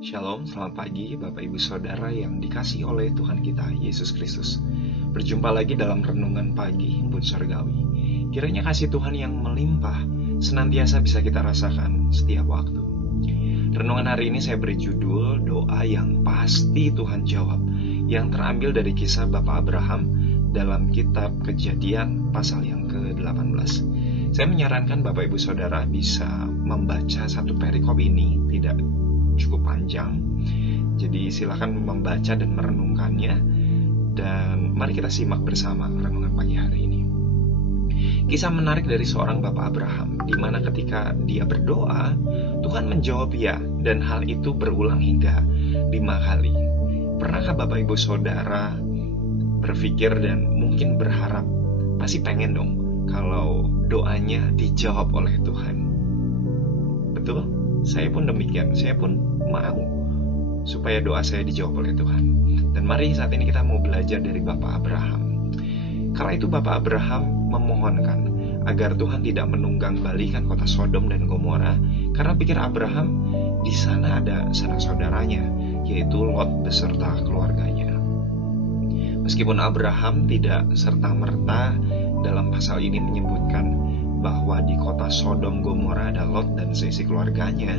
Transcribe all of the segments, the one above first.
Shalom, selamat pagi Bapak Ibu Saudara yang dikasihi oleh Tuhan kita, Yesus Kristus. Berjumpa lagi dalam Renungan Pagi Embun Surgawi. Kiranya kasih Tuhan yang melimpah senantiasa bisa kita rasakan setiap waktu. Renungan hari ini saya beri judul Doa yang Pasti Tuhan Jawab, yang terambil dari kisah Bapak Abraham dalam kitab Kejadian pasal yang ke-18. Saya menyarankan Bapak Ibu Saudara bisa membaca satu perikop ini, tidak cukup panjang, jadi silakan membaca dan merenungkannya. Dan mari kita simak bersama renungan pagi hari ini. Kisah menarik dari seorang Bapak Abraham, di mana ketika dia berdoa, Tuhan menjawab ya, dan hal itu berulang hingga 5 kali. Pernahkah Bapak Ibu Saudara berpikir dan mungkin berharap, pasti pengen dong kalau doanya dijawab oleh Tuhan? Betul? Saya pun demikian, saya pun mau supaya doa saya dijawab oleh Tuhan. Dan mari saat ini kita mau belajar dari Bapak Abraham. Kala itu Bapak Abraham memohonkan agar Tuhan tidak menunggang-balikan kota Sodom dan Gomora, karena pikir Abraham di sana ada sanak saudaranya, yaitu Lot beserta keluarganya. Meskipun Abraham tidak serta-merta dalam pasal ini menyebutkan bahwa di kota Sodom Gomora ada Lot dan seisi keluarganya,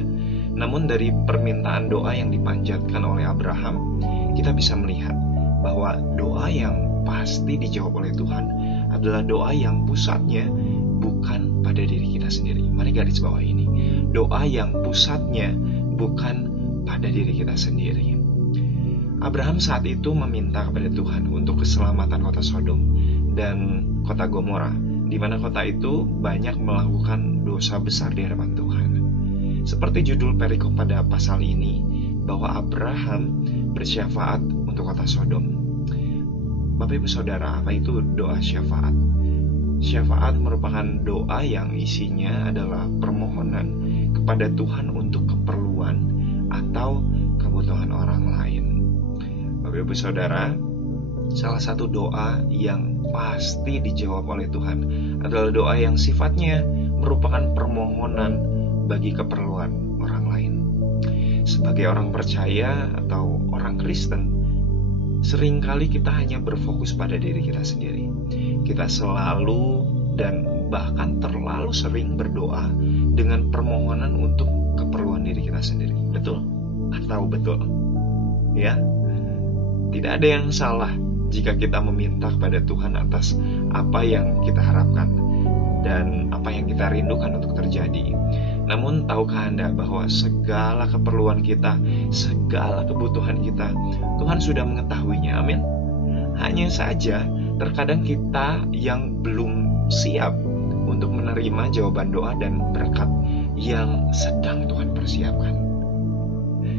namun dari permintaan doa yang dipanjatkan oleh Abraham, kita bisa melihat bahwa doa yang pasti dijawab oleh Tuhan adalah doa yang pusatnya bukan pada diri kita sendiri. Mari garis bawah ini, doa yang pusatnya bukan pada diri kita sendiri. Abraham saat itu meminta kepada Tuhan untuk keselamatan kota Sodom dan kota Gomora, di mana kota itu banyak melakukan dosa besar di hadapan Tuhan. Seperti judul perikop pada pasal ini, bahwa Abraham bersyafaat untuk kota Sodom. Bapak Ibu Saudara, apa itu doa syafaat? Syafaat merupakan doa yang isinya adalah permohonan kepada Tuhan untuk keperluan atau kebutuhan orang lain. Bapak Ibu Saudara, salah satu doa yang pasti dijawab oleh Tuhan adalah doa yang sifatnya merupakan permohonan bagi keperluan orang lain. Sebagai orang percaya atau orang Kristen, seringkali kita hanya berfokus pada diri kita sendiri. Kita selalu dan bahkan terlalu sering berdoa dengan permohonan untuk keperluan diri kita sendiri. Betul? Atau betul? Ya? Tidak ada yang salah jika kita meminta kepada Tuhan atas apa yang kita harapkan dan apa yang kita rindukan untuk terjadi. Namun tahukah Anda bahwa segala keperluan kita, segala kebutuhan kita, Tuhan sudah mengetahuinya, amin? Hanya saja terkadang kita yang belum siap untuk menerima jawaban doa dan berkat yang sedang Tuhan persiapkan.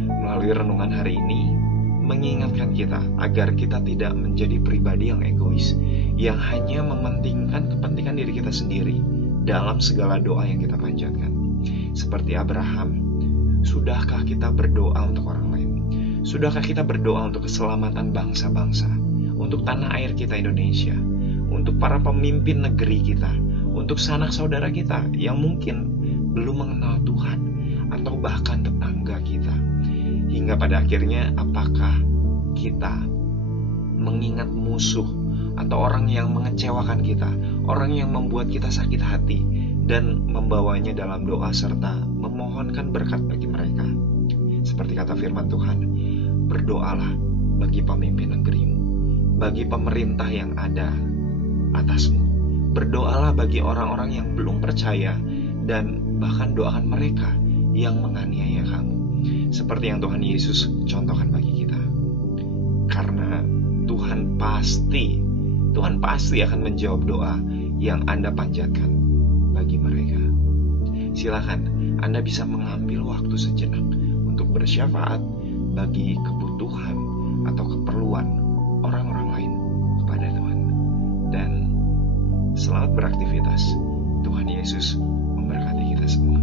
Melalui renungan hari ini, mengingatkan kita agar kita tidak menjadi pribadi yang egois, yang hanya mementingkan kepentingan diri kita sendiri dalam segala doa yang kita panjatkan. Seperti Abraham, sudahkah kita berdoa untuk orang lain? Sudahkah kita berdoa untuk keselamatan bangsa-bangsa, untuk tanah air kita Indonesia, untuk para pemimpin negeri kita, untuk sanak saudara kita yang mungkin belum mengenal Tuhan, atau bahkan tetangga kita? Hingga pada akhirnya, apakah kita mengingat musuh atau orang yang mengecewakan kita, orang yang membuat kita sakit hati, dan membawanya dalam doa serta memohonkan berkat bagi mereka? Seperti kata firman Tuhan, berdoalah bagi pemimpin negerimu, bagi pemerintah yang ada atasmu. Berdoalah bagi orang-orang yang belum percaya, dan bahkan doakan mereka yang menganiaya kamu. Seperti yang Tuhan Yesus contohkan bagi kita. Karena Tuhan pasti akan menjawab doa yang Anda panjatkan bagi mereka. Silakan Anda bisa mengambil waktu sejenak untuk bersyafaat bagi kebutuhan atau keperluan orang-orang lain kepada Tuhan. Dan selamat beraktivitas. Tuhan Yesus memberkati kita semua.